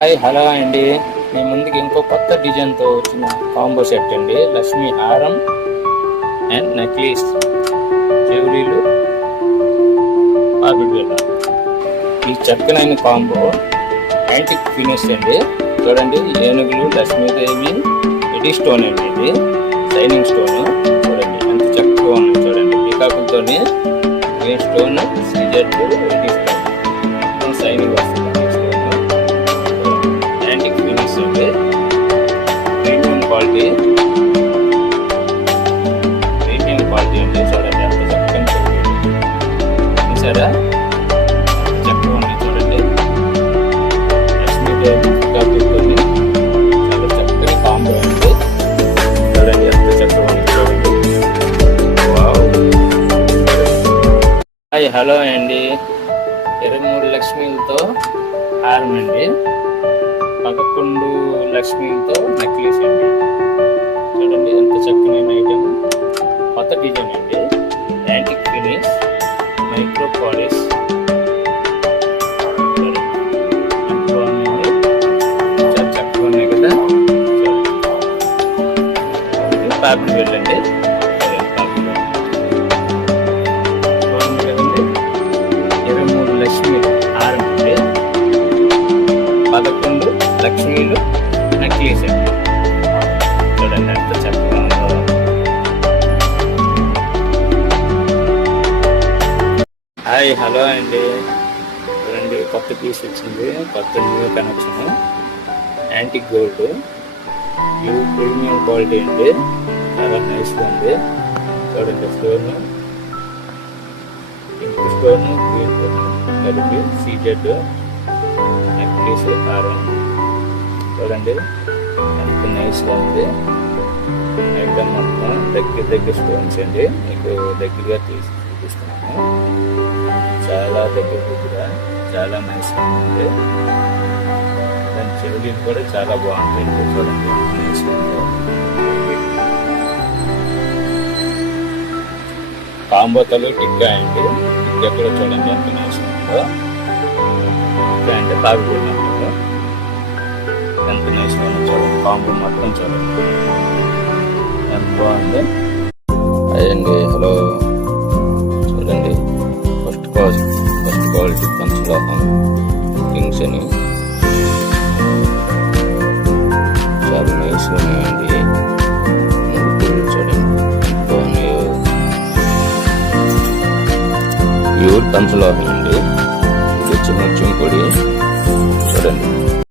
Hi hello అండి. మీ ముందుకి ఇంకో కొత్త డిజైన్తో వచ్చిన కాంబో సెట్ అండి. లక్ష్మీ హారం అండ్ నెక్లెస్, చెవులీలు, ఆర్బిట్. ఈ చక్కనైన కాంబో యాంటిక్ ఫినిష్ అండి. చూడండి, ఏనుగులు, లక్ష్మీదేవి, ఎడి స్టోన్ అండి. ఇది షైనింగ్ స్టోన్. చూడండి ఎంత చక్కగా ఉంది. చూడండి, పీకాకులతో గ్రీన్ స్టోన్, సీజెడ్, ఎడి స్టోన్ మొత్తం షైనింగ్ వస్తుంది. ప్రీమియం క్వాలిటీ అండి. చూడండి ఎంత చక్కని చూసారా, చక్కగా ఉంది. చూడండి, లక్ష్మీదేవి కాపుతోని చాలా చక్కని కాంబో అండి. చూడండి ఎంత చక్కగా ఉంది. చూడండి, వావ్. హాయ్ హలో అండి. 23 లక్ష్మీలతో హారం అండి, 11 లక్ష్మీలతో నెక్లెస్ అండి. చూడండి ఎంత చక్కనైన ఐటమ్, కొత్త డిజైన్ అండి. Antique finish, micro polish. ఎంత బాగుందండి, చాలా చక్కగా ఉన్నాయి కదా. పాపి వెళ్ళండి. చూడండి కదండి, 23 లక్ష్మీలు హారం అండి, 11 లక్ష్మీలు నెక్లెస్ అండి. చూడండి ఎంత చక్కగా ఉందో. హాయ్ హలో అండి. చూడండి కొత్త పీస్ వచ్చింది, కొత్త new connection. Antique gold, premium quality అండి. చాలా నైస్గా ఉంది. చూడండి, stone, pink stone, green stone కలిపి సీజెడ్ నెక్లెస్ హారం. చూడండి ఎంత నైస్గా ఉంది. ఐటమ్ మొత్తం దగ్గర స్టోన్స్ అండి. మీకు దగ్గరగా తీసి చూపిస్తున్నాను. చాలా దగ్గర చాలా నైస్గా ఉంది. దాని చెవులీలు కూడా చాలా బాగుంటాయండి. చూడండి నైస్గా ఉంది. కాంబోతలు టిక్కా అండి. టిక్కా కూడా చూడండి ఎంత నైస్గా ఉందో. టిక్కా అంటే తాగుతున్నాను ఎంత నైస్గా ఉందో. చూడండి కాంబో మొత్తం చూడండి ఎంత బాగుంది. అయ్యండి హలో. చూడండి ఫస్ట్ క్వాలిటీ పంచలోహం థింగ్స్ అని చాలా నైస్గా ఉన్నాయండి. చూడండి ఎంత బాగున్నాయో. ప్యూర్ పంచలోహం అండి. ఇది చిన్న పొడి